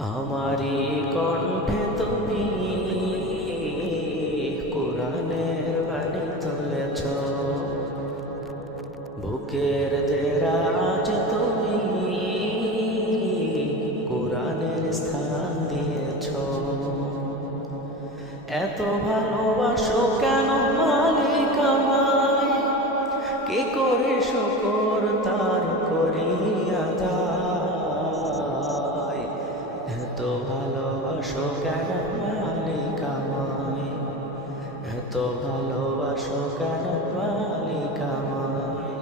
আমারি কণ্ঠে তুমি কোরআনের বাণী তুলেছ, বুকের দেরাজ তুমি কোরআনের স্থান দিয়েছ। এত ভালোবাসো কেন মালিক আমায়, কি করে শুকর তার করিয়া দায়। এত ভালোবাসো কেন মালিক আমায়, এত ভালোবাসো কেন মালিক আমায়।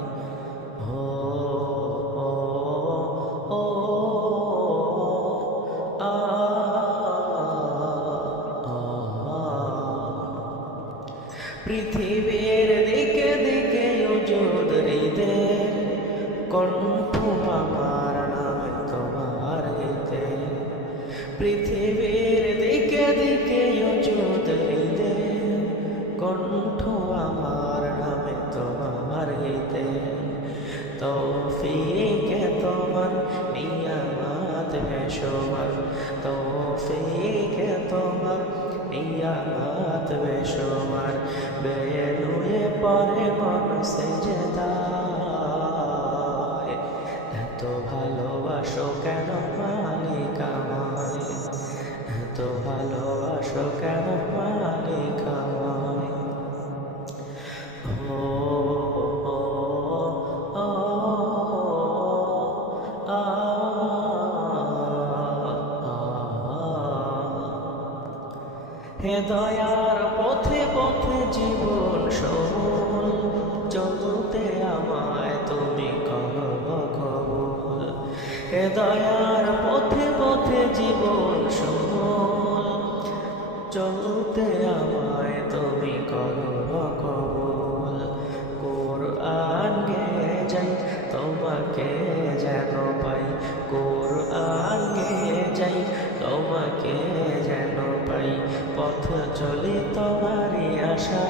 ও ও ও আ আ পৃথিবীর দিকে দিকে উজুদ হৃদে, কণ্ঠ আমার নামে তোমার হিতে। পৃথিবীর দিকে দিকে উজুদ হৃদে, কণ্ঠ আমার নামে তোমার হিতে। তৌফিকে তোমার নিয়ামত বেশুমার, তৌফিকে তোমার নিয়ামত বেশুমার। বেনুয়ে পরে মন সেজদায়, এত ভালোবাসো কেন মালিক আমায়, এত ভালোবাসো কেন মালিক আমায়। ও ও ও আ হে দয়ার পথে পথে জীবন সবল, চলতে আমায় তুমি করো কবুল। হে দয়ার পথে পথে জীবন সবল, চলতে আমায় তুমি করো কবুল। কোরআন গেয়ে যাই তোমাকে যেন পাই, কোরআন গেয়ে যাই তোমাকে যেন পাই। পথ চলি তোমারই আশা।